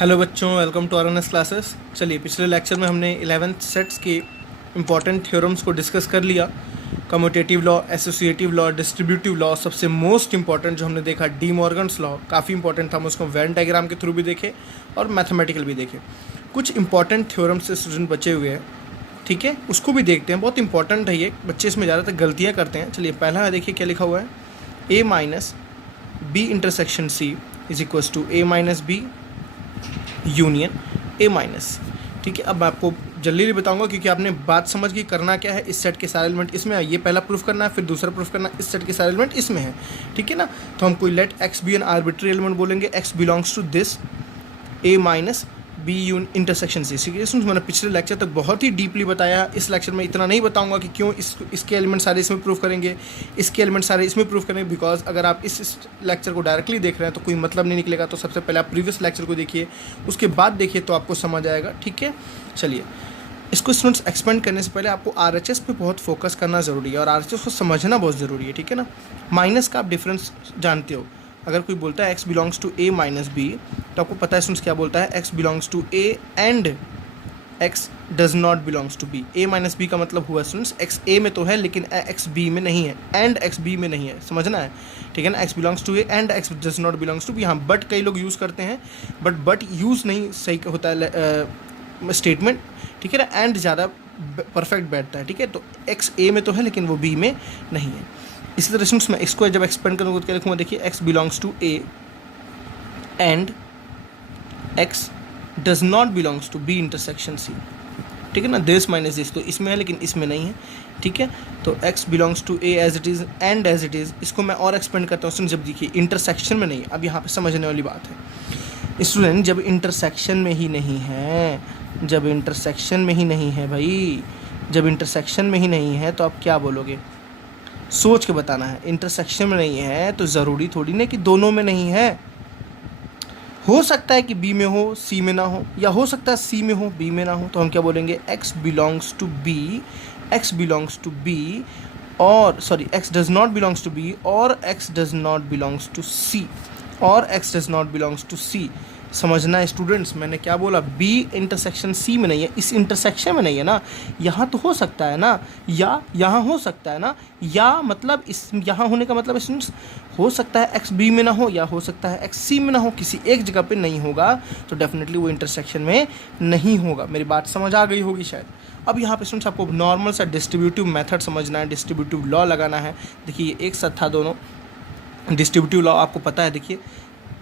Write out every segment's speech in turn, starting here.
Hello बच्चों, welcome to RNS classes. चलिए, पिछले लेक्चर में हमने 11th सेट्स के इंपॉर्टेंट थ्योरम्स को डिस्कस कर लिया। Commutative law, associative law, distributive law, सबसे मोस्ट इंपॉर्टेंट जो हमने देखा डी मॉर्गन्स लॉ, काफ़ी इंपॉर्टेंट था। हम उसको वेन डायग्राम के थ्रू भी देखे और मैथमेटिकल भी देखे। कुछ इंपॉर्टेंट थ्योरम्स से स्टूडेंट बचे हुए हैं, ठीक है, उसको भी देखते हैं। बहुत इंपॉर्टेंट है ये, बच्चे इसमें ज़्यादातर गलतियाँ करते हैं। चलिए, पहला है, देखिए क्या लिखा हुआ है, A minus B intersection C is equals to A minus B union A minus. ठीक है, अब मैं आपको जल्दी बताऊंगा क्योंकि आपने बात समझ गई। करना क्या है, इस सेट के सारे एलिमेंट इसमें है, ये पहला प्रूफ करना है, फिर दूसरा प्रूफ करना है, इस सेट के सारे एलिमेंट इसमें है। ठीक है ना, तो हम कोई let x be an arbitrary element बोलेंगे, x belongs to this A minus B यून इंटरसेक्शन सी। ठीक, मैंने पिछले लेक्चर तक बहुत ही डीपली बताया। इस लेक्चर में इतना नहीं बताऊंगा कि क्यों इसके एलिमेंट सारे इसमें प्रूफ करेंगे, इसके एलिमेंट सारे इसमें प्रूफ करेंगे, बिकॉज अगर आप इस लेक्चर को डायरेक्टली देख रहे हैं तो कोई मतलब नहीं निकलेगा। तो सबसे पहले आप प्रीवियस लेक्चर को देखिए, उसके बाद देखिए तो आपको समझ आएगा। ठीक है, चलिए, इसको स्टूडेंट्स एक्सपेंड करने से पहले आपको आरएचएस पे बहुत फोकस करना ज़रूरी है और आरएचएस को समझना बहुत ज़रूरी है। ठीक है ना, माइनस का आप डिफरेंस जानते हो। अगर कोई बोलता है x belongs to a minus b, तो आपको पता है स्टूडेंट्स क्या बोलता है, x belongs to a and x does not belongs to b। a minus b का मतलब हुआ स्टूडेंट्स x a में तो है लेकिन x b में नहीं है, एंड x b में नहीं है, समझना है। ठीक है ना, x belongs to a and x does not belongs to b। हाँ, बट कई लोग यूज़ करते हैं, बट यूज़ नहीं सही होता है स्टेटमेंट। ठीक है ना, एंड ज़्यादा परफेक्ट बैठता है। ठीक है, तो x a में तो है लेकिन वो b में नहीं है। इसी तरह से मैं इसको जब एक्सपेंड करूँगा तो क्या लिखूँगा, देखिए, x belongs to a and x does not belongs to b intersection c। ठीक है ना, दिस माइनस दिस, तो इसमें है लेकिन इसमें नहीं है। ठीक है, तो x belongs to a as it is and as it is. इसको मैं और एक्सपेंड करता हूँ जब देखिए इंटरसेक्शन में नहीं है। अब यहाँ पे समझने वाली बात है स्टूडेंट, जब इंटरसेक्शन में ही नहीं है, जब इंटरसेक्शन में ही नहीं है भाई, जब इंटरसेक्शन में ही नहीं है तो आप क्या बोलोगे, सोच के बताना है। इंटरसेक्शन में नहीं है तो ज़रूरी थोड़ी ना कि दोनों में नहीं है। हो सकता है कि बी में हो सी में ना हो, या हो सकता है सी में हो बी में ना हो। तो हम क्या बोलेंगे, x belongs to B, x belongs to B, और sorry x does not belongs to B, और x does not belongs to C, और x does not belongs to C. समझना है स्टूडेंट्स, मैंने क्या बोला, B इंटरसेक्शन C में नहीं है, इस इंटरसेक्शन में नहीं है ना। यहाँ तो हो सकता है ना, या यहाँ हो सकता है ना, या मतलब इस यहाँ होने का मतलब स्टूडेंट्स, हो सकता है x B में ना हो, या हो सकता है x C में ना हो, किसी एक जगह पे नहीं होगा तो डेफिनेटली वो इंटरसेक्शन में नहीं होगा। मेरी बात समझ आ गई होगी शायद। अब यहाँ पे स्टूडेंट्स आपको नॉर्मल सा डिस्ट्रीब्यूटिव मेथड समझना है, डिस्ट्रीब्यूटिव लॉ लगाना है। देखिए, एक साथ था दोनों। डिस्ट्रीब्यूटिव लॉ आपको पता है, देखिए,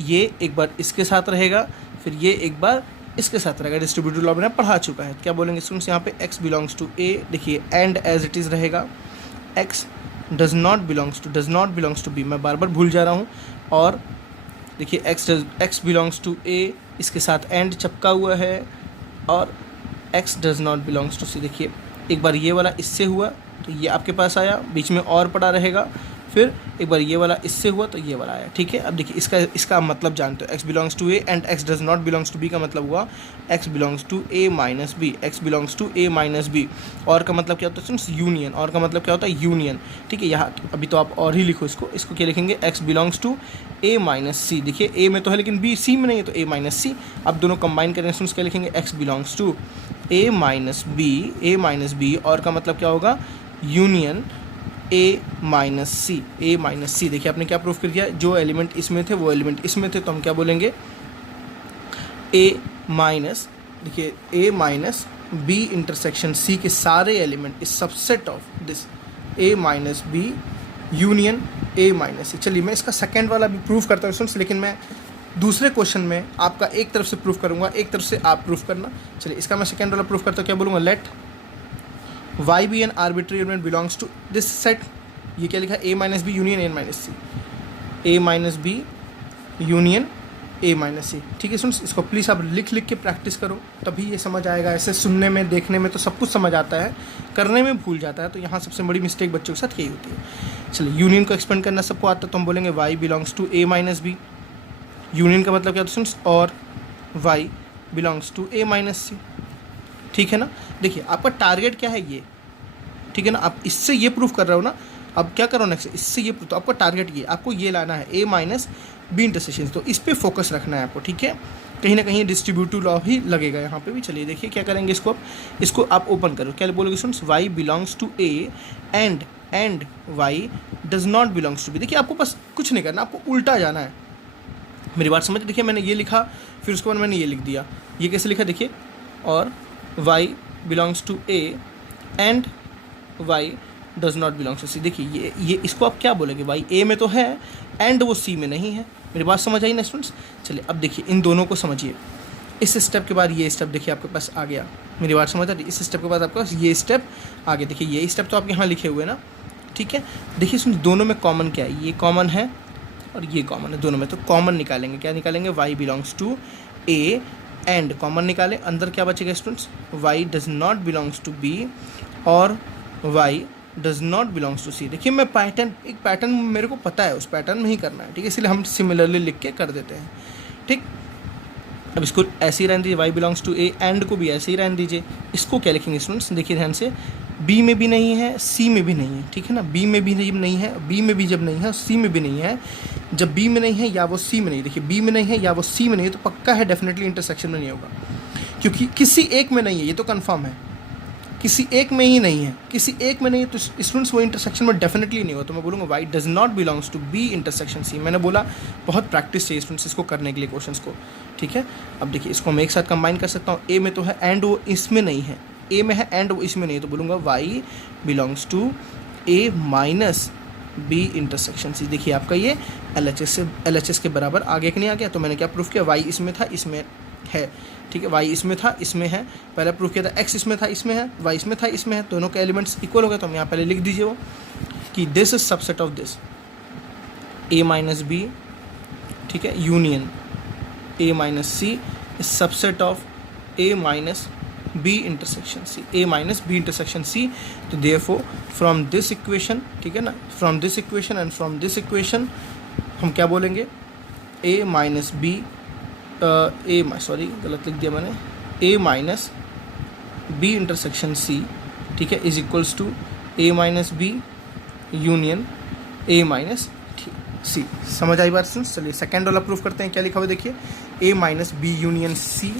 ये एक बार इसके साथ रहेगा, फिर ये एक बार इसके साथ रहेगा। डिस्ट्रीब्यूटिव लॉ मैंने पढ़ा चुका है। क्या बोलेंगे स्टूडेंट्स यहाँ पे, x बिलोंग्स टू a, देखिए, एंड एज इट इज़ रहेगा, x does not belongs to b, मैं बार बार भूल जा रहा हूँ। और देखिए, x बिलोंग्स टू a, इसके साथ एंड चपका हुआ है, और x does not belongs to c। देखिए, एक बार ये वाला इससे हुआ तो ये आपके पास आया, बीच में और पड़ा रहेगा, फिर एक बार ये वाला इससे हुआ तो ये वाला आया। ठीक है, अब देखिए, इसका मतलब जानते हो, x belongs to a and x does not belongs to b का मतलब हुआ x belongs to a minus b, x belongs to a minus b। और का मतलब क्या होता है, यूनियन। और का मतलब क्या होता है, यूनियन। ठीक है, यहाँ अभी तो आप और ही लिखो इसको क्या लिखेंगे, x belongs to a minus c। देखिए, a में तो है लेकिन b c में नहीं है, तो a माइनस c। अब दोनों कंबाइन करें स्टूडेंट्स, क्या लिखेंगे, x belongs to a minus b, और का मतलब क्या होगा, यूनियन a माइनस सी। देखिए, आपने क्या प्रूफ कर दिया, जो एलिमेंट इसमें थे वो एलिमेंट इसमें थे, तो हम क्या बोलेंगे, a माइनस, देखिए, a minus B intersection c के सारे element is subset of this a minus B union a minus C. चलिए, मैं इसका सेकेंड वाला भी प्रूफ करता हूँ, लेकिन मैं दूसरे क्वेश्चन में आपका एक तरफ से प्रूफ करूँगा, एक तरफ से आप प्रूफ करना। चलिए, इसका मैं सेकेंड वाला प्रूफ करता हूँ। क्या बोलूँगा, let y be an arbitrary element belongs to this set. ये क्या लिखा है, a minus B union a minus C, a minus B union a minus C. ठीक है सुन, इसको प्लीज़ आप लिख के प्रैक्टिस करो, तभी ये समझ आएगा। ऐसे सुनने में, देखने में तो सब कुछ समझ आता है, करने में भूल जाता है। तो यहाँ सबसे बड़ी मिस्टेक बच्चों के साथ यही होती है। चलिए, यूनियन को एक्सपेंड करना सबको आता है, तो हम बोलेंगे y belongs to a minus B. Union का मतलब क्या होता है सुन, और y belongs to a minus C. ठीक है ना, देखिए, आपका टारगेट क्या है ये, ठीक है ना, आप इससे ये प्रूफ कर रहे हो ना। अब क्या करो नेक्स्ट, इससे ये तो आपका टारगेट ये, आपको ये लाना है a माइनस बी इंटरसेक्शन, तो इस पर फोकस रखना है आपको। ठीक है, कहीं ना कहीं डिस्ट्रीब्यूटिव लॉ भी लगेगा यहाँ पे भी। चलिए देखिए क्या करेंगे इसको, इसको आप ओपन करो, क्या बोलोगे students, y belongs to A and y does not belongs to b. देखिए आपको बस कुछ नहीं करना, आपको उल्टा जाना है, मेरी बात समझ। देखिए मैंने ये लिखा, फिर उसके बाद मैंने ये लिख दिया, ये कैसे लिखा देखिए, और y belongs to a and y does not belongs to c। देखिए ये इसको आप क्या बोलेंगे, y a में तो है एंड वो c में नहीं है। मेरी बात समझ आई ना स्टूडेंट्स। चलिए अब देखिए इन दोनों को समझिए, इस स्टेप के बाद ये स्टेप देखिए आपके पास आ गया, मेरी बात समझ आ रही, इस स्टेप के बाद आपके पास ये स्टेप आ गया। देखिए ये स्टेप तो आपके यहाँ लिखे हुए ना, ठीक है। देखिए सुन, दोनों में कॉमन क्या है, ये कॉमन है और ये कॉमन है दोनों में, तो कॉमन निकालेंगे, क्या निकालेंगे, y belongs to a and common निकाले, अंदर क्या बचेगा students, y does not belongs to b और y does not belongs to c। देखिए मैं एक पैटर्न मेरे को पता है, उस पैटर्न में ही करना है, ठीक है, इसलिए हम सिमिलरली लिख के कर देते हैं, ठीक। अब इसको ऐसे ही रहने दीजिए, y belongs to a and को भी ऐसे ही रहने दीजिए। इसको क्या लिखेंगे स्टूडेंट्स, देखिए ध्यान से, b में भी नहीं है c में भी नहीं है, ठीक है ना, b में भी नहीं है, b में भी जब नहीं है c में भी नहीं है, जब b में नहीं है या वो c में नहीं, देखिए b में नहीं है या वो c में नहीं है तो पक्का है डेफिनेटली इंटरसेक्शन में नहीं होगा, क्योंकि किसी एक में नहीं है, ये तो कंफर्म है, किसी एक में ही नहीं है, किसी एक में नहीं है तो स्टूडेंट्स वो इंटरसेक्शन में डेफिनेटली नहीं होगा। तो मैं बोलूँगा y does not belongs to b intersection c। मैंने बोला बहुत प्रैक्टिस चाहिए स्टूडेंट्स इसको करने के लिए क्वेश्चंस को, ठीक है। अब देखिए इसको मैं एक साथ कंबाइन कर सकता हूँ, a में तो है एंड वो इसमें नहीं है, a में है एंड वो इसमें नहीं है, तो बोलूँगा y belongs to a minus b intersection c। देखिए आपका ये LHS के बराबर आगे कि नहीं आ गया। तो मैंने क्या प्रूफ किया, y इसमें था इसमें है, ठीक है, y इसमें था इसमें है, पहले प्रूफ किया था x इसमें था इसमें है, y इसमें था इसमें है, दोनों के एलिमेंट्स इक्वल हो गए। तो हम यहाँ पहले लिख दीजिए वो कि this is subset of this a minus b, ठीक है, union a minus C is subset of a minus b intersection c, a minus b intersection c। तो देयरफॉर फ्रॉम दिस इक्वेशन, ठीक है ना, from this equation and from this equation हम क्या बोलेंगे, a minus b sorry गलत लिख दिया मैंने, a minus b intersection c, ठीक है, is equals to a minus b union a minus c। समझ आई बात सुन। चलिए सेकेंड वाला प्रूफ करते हैं, क्या लिखा हुआ देखिए, a minus b union c,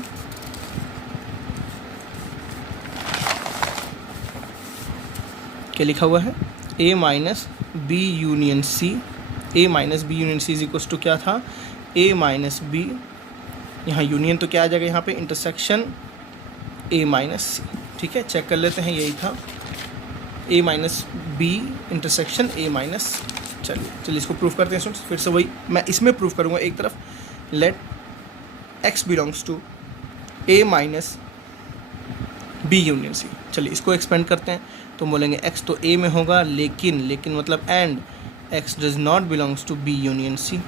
क्या लिखा हुआ है, a minus b union c, a minus b union c is equals to क्या था, a माइनस b, यहाँ यूनियन तो क्या आ जाएगा यहाँ पे, इंटरसेक्शन a माइनस सी, ठीक है, चेक कर लेते हैं, यही था a minus B intersection a minus. चलिए इसको प्रूफ करते हैं स्टूडेंट्स, फिर से वही मैं इसमें प्रूफ करूँगा एक तरफ, let x belongs to a minus b union c। चलिए इसको एक्सपेंड करते हैं, तो बोलेंगे x तो a में होगा, लेकिन मतलब and x does not belongs to b union c,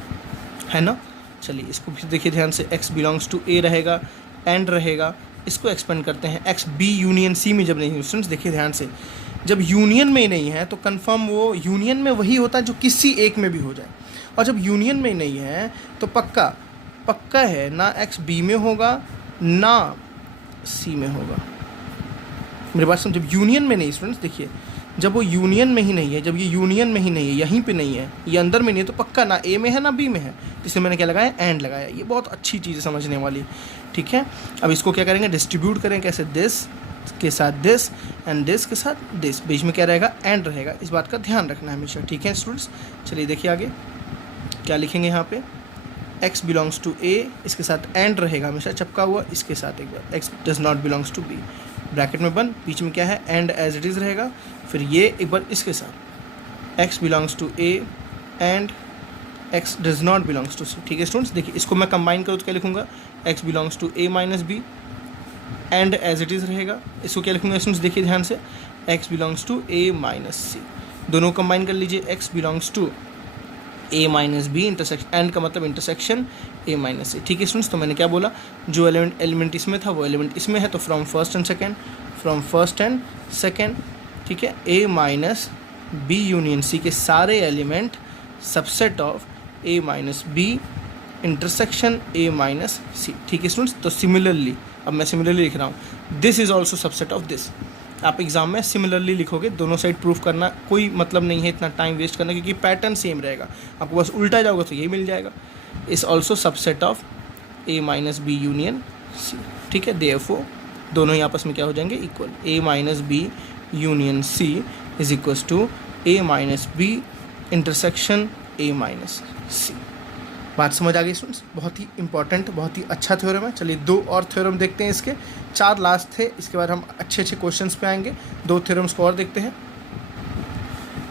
है ना। चलिए इसको फिर देखिए ध्यान से, x बिलोंग्स टू a रहेगा एंड रहेगा, इसको एक्सपेंड करते हैं, x b यूनियन c में जब नहीं है स्टूडेंट्स, देखिए ध्यान से, जब यूनियन में ही नहीं है तो कंफर्म वो यूनियन में वही होता है जो किसी एक में भी हो जाए, और जब यूनियन में ही नहीं है तो पक्का है ना x b में होगा ना c में होगा। मेरे बात समझ, जब यूनियन में नहीं स्टूडेंट्स, देखिए जब वो यूनियन में ही नहीं है, जब ये यूनियन में ही नहीं है, यहीं पे नहीं है, ये अंदर में नहीं है, तो पक्का ना ए में है ना बी में है, इसलिए मैंने क्या लगाया, एंड लगाया। ये बहुत अच्छी चीज़ है समझने वाली, ठीक है। अब इसको क्या करेंगे, डिस्ट्रीब्यूट करेंगे, कैसे, दिस के साथ दिस एंड दिस के साथ दिस, बीच में क्या रहेगा, एंड रहेगा, इस बात का ध्यान रखना है हमेशा, ठीक है स्टूडेंट्स। चलिए देखिए आगे क्या लिखेंगे यहाँ पे, x बिलोंग्स टू a, इसके साथ एंड रहेगा हमेशा चपका हुआ, इसके साथ एक बार x does not belongs to b, bracket में बंद, बीच में क्या है, एंड एज इट इज़ रहेगा, फिर ये एक बार इसके साथ x belongs to a and x does not belongs to c, ठीक है स्टूडेंट्स। देखिए इसको मैं कंबाइन करूँ तो क्या लिखूँगा, x belongs to a minus b and as it is रहेगा, इसको क्या लिखूँगा स्टूडेंट्स, देखिए ध्यान से, x belongs to a minus c, दोनों कंबाइन कर लीजिए, x belongs to a minus B intersection, and का मतलब इंटरसेक्शन a माइनस ए, ठीक है स्टूडेंट्स। तो मैंने क्या बोला, जो एलिमेंट इसमें था वो एलिमेंट इसमें है, तो फ्रॉम फर्स्ट एंड सेकेंड, ठीक है, a minus B union c के सारे element subset of a minus B intersection a minus C, ठीक है स्टूडेंट्स। तो सिमिलरली, अब मैं सिमिलरली लिख रहा हूँ, this is also subset of this. आप एग्जाम में सिमिलरली लिखोगे, दोनों साइड प्रूफ करना कोई मतलब नहीं है इतना टाइम वेस्ट करना, क्योंकि पैटर्न सेम रहेगा, आपको बस उल्टा जाओगे तो यही मिल जाएगा। Is also subset of a minus B union c, ठीक है। देयरफॉर दोनों ही आपस में क्या हो जाएंगे, equal. A minus B union C is equals to A minus B intersection A minus C. बात समझ आ गई स्टूडेंट्स? बहुत ही इंपॉर्टेंट, बहुत ही अच्छा थ्योरम है। चलिए 2 और थ्योरम देखते हैं इसके, 4 लास्ट थे, इसके बाद हम अच्छे क्वेश्चंस पे आएंगे। 2 थ्योरम्स को और देखते हैं।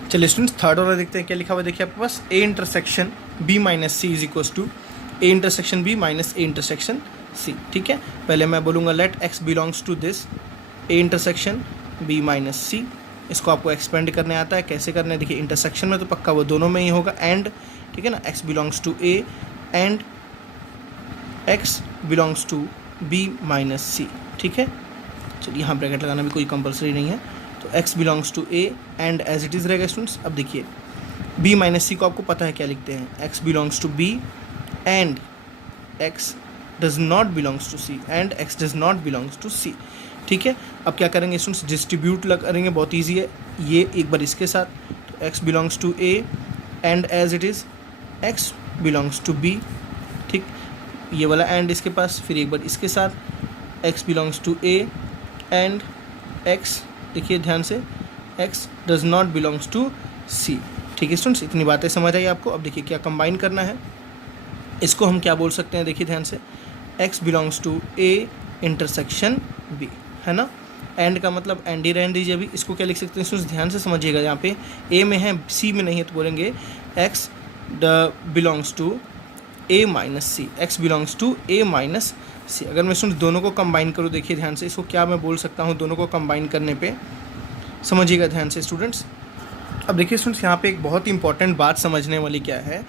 चलिए स्टूडेंट्स थर्ड वाला देखते हैं क्या लिखा हुआ। देखिए आपके पास A intersection B minus C is equals to A intersection B minus A intersection C, ठीक है। पहले मैं बोलूँगा let x belongs to this A intersection B minus C. इसको आपको एक्सपेंड करने आता है, कैसे करना है देखिए। इंटरसेक्शन में तो पक्का वो दोनों में ही होगा, एंड, ठीक है ना। X belongs to A and x belongs to B minus C, ठीक है। चलिए यहाँ ब्रैकेट लगाना भी कोई कंपलसरी नहीं है। तो x belongs to a and as it is रहेगा स्टूडेंट्स। अब देखिए b माइनस सी को आपको पता है क्या लिखते हैं, x belongs to b and x does not belongs to c and x does not belongs to c, ठीक है। अब क्या करेंगे स्टूडेंट्स, डिस्ट्रीब्यूट करेंगे, बहुत ईजी है ये। एक बार इसके साथ, तो x belongs to a and as it is x belongs to b, ठीक। ये वाला एंड इसके पास, फिर एक बार इसके साथ x belongs to a and x, देखिए ध्यान से, x does not belongs to c, ठीक है स्टूडेंट्स। इतनी बातें समझ आई आपको। अब देखिए क्या कंबाइन करना है, इसको हम क्या बोल सकते हैं, देखिए ध्यान से, x belongs to a intersection b, है ना। एंड का मतलब एंड ही रहने दीजिए अभी। इसको क्या लिख सकते हैं स्टूडेंट्स, ध्यान से समझिएगा। यहाँ पे a में है, c में नहीं है, तो बोलेंगे x belongs to a minus C, x belongs to a minus C. अगर मैं स्टूडेंट्स दोनों को कंबाइन करूँ, देखिए ध्यान से, इसको क्या मैं बोल सकता हूँ दोनों को कंबाइन करने पे, समझिएगा ध्यान से स्टूडेंट्स। अब देखिए स्टूडेंट्स यहाँ पे एक बहुत ही इंपॉर्टेंट बात समझने वाली क्या है,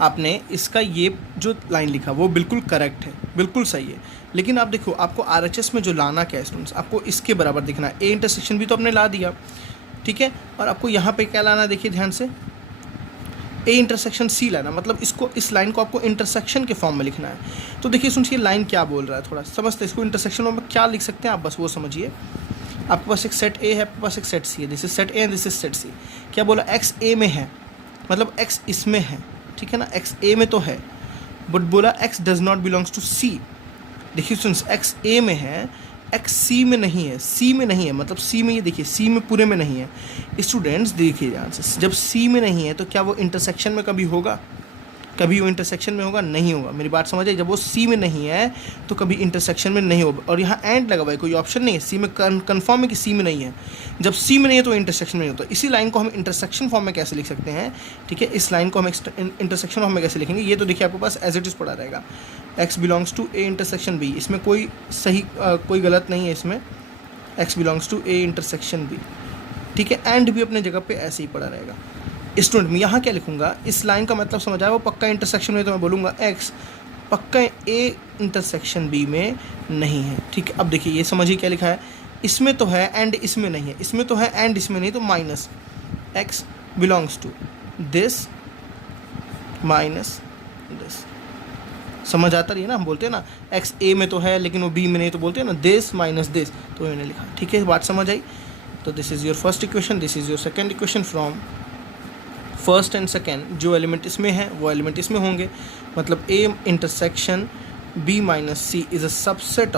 आपने इसका ये जो लाइन लिखा वो बिल्कुल करेक्ट है, बिल्कुल सही है। लेकिन आप देखो, आपको RHS में जो लाना क्या है स्टूडेंट्स, आपको इसके बराबर दिखना है। ए इंटरसेक्शन भी तो आपने ला दिया, ठीक है। और आपको यहाँ पे क्या लाना है, देखिए ध्यान से, ए इंटरसेक्शन सी लाना, मतलब इसको, इस लाइन को आपको इंटरसेक्शन के फॉर्म में लिखना है। तो देखिए सुनिए लाइन क्या बोल रहा है, थोड़ा समझते हैं इसको। इंटरसेक्शन में क्या लिख सकते हैं आप, बस वो समझिए। आपके पास एक सेट ए है, आपके पास एक सेट सी है। This is set A and this is set C. क्या बोला, एक्स ए में है, मतलब एक्स इसमें है, ठीक है ना। एक्स ए में तो है, बट बोला x does not belongs to C. देखिए सुन, एक्स ए में है, एक्स सी में नहीं है, सी में नहीं है, मतलब सी में, ये देखिए सी में पूरे में नहीं है। स्टूडेंट्स देखिए ध्यान से, जब सी में नहीं है तो क्या वो इंटरसेक्शन में कभी होगा, कभी वो इंटरसेक्शन में होगा, नहीं होगा। मेरी बात समझ आई, जब वो सी में नहीं है तो कभी इंटरसेक्शन में नहीं होगा। और यहाँ एंड लगा हुआ है, कोई ऑप्शन नहीं है, सी में कन्फर्म है कि सी में नहीं है। जब सी में नहीं है तो इंटरसेक्शन में नहीं होता। इसी लाइन को हम इंटरसेक्शन फॉर्म में कैसे लिख सकते हैं, ठीक है। इस लाइन को हम इंटरसेक्शन फॉर्म में कैसे लिखेंगे, ये तो देखिए आपके पास एज इट इज़ पड़ा रहेगा, x belongs to A intersection b. इसमें कोई सही कोई गलत नहीं है, इसमें x belongs to A intersection b, ठीक है। एंड भी अपने जगह पे ऐसे ही पड़ा रहेगा। स्टूडेंट मैं यहाँ क्या लिखूंगा, इस लाइन का मतलब समझ आया, वो पक्का इंटरसेक्शन में, तो मैं बोलूँगा एक्स पक्का ए इंटरसेक्शन बी में नहीं है, ठीक है। अब देखिए ये समझिए क्या लिखा है, इसमें तो है एंड इसमें नहीं है, इसमें तो है एंड इसमें नहीं, तो minus x belongs to this minus this. समझ आता रही है ना, हम बोलते हैं ना एक्स ए में तो है लेकिन वो बी में नहीं, तो बोलते हैं ना दिस माइनस दिस, तो मैंने लिखा, ठीक है। बात समझ आई। तो this is your first equation, this is your second equation from first and second. जो एलिमेंट इसमें है वो एलिमेंट इसमें होंगे, मतलब a intersection B minus c is a subset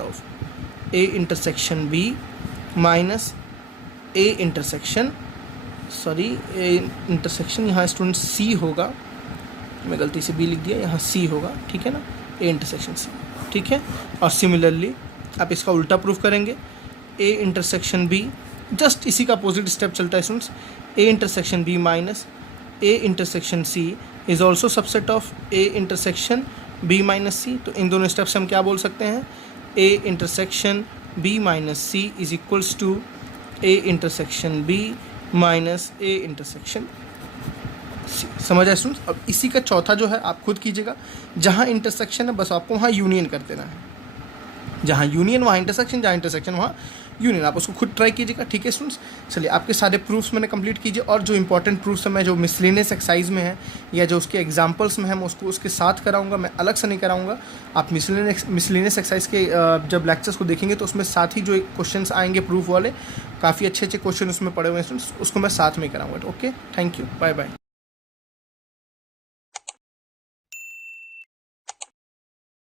of A intersection B minus A intersection, sorry a intersection, यहाँ student c होगा, मैं गलती से बी लिख दिया, यहाँ सी होगा, ठीक है ना, ए इंटरसेक्शन सी, ठीक है। और सिमिलरली आप इसका उल्टा प्रूफ करेंगे, ए इंटरसेक्शन बी, जस्ट इसी का अपोजिट स्टेप चलता है students, A intersection B minus A intersection C is also subset of A intersection B minus C. तो इन दोनों स्टेप्स हम क्या बोल सकते हैं, A intersection B minus C is equals to A intersection B minus A intersection C. समझ आए स्टूडेंट्स। अब इसी का चौथा जो है आप खुद कीजिएगा, जहाँ इंटरसेक्शन है बस आपको वहाँ यूनियन कर देना है, जहाँ यूनियन वहाँ इंटरसेक्शन, जहाँ इंटरसेक्शन वहाँ यूनियन। आप उसको खुद ट्राई कीजिएगा, ठीक है स्टूडेंट्स। चलिए आपके सारे प्रूफ्स मैंने कंप्लीट कीजिए, और जो इंपॉर्टेंट प्रूफ्स हैं मैं जो मिसलेनियस एक्सरसाइज में है या जो उसके एग्जांपल्स में है मैं उसको उसके साथ कराऊंगा, मैं अलग से नहीं कराऊंगा। आप मिसलेनियस एक्सरसाइज के जब लेक्चर्स को देखेंगे तो उसमें साथ ही जो क्वेश्चंस आएंगे प्रूफ वाले, काफ़ी अच्छे क्वेश्चन उसमें पड़े हुए हैं स्टूडेंट्स, उसको मैं साथ में कराऊंगा। Okay, thank you, bye bye.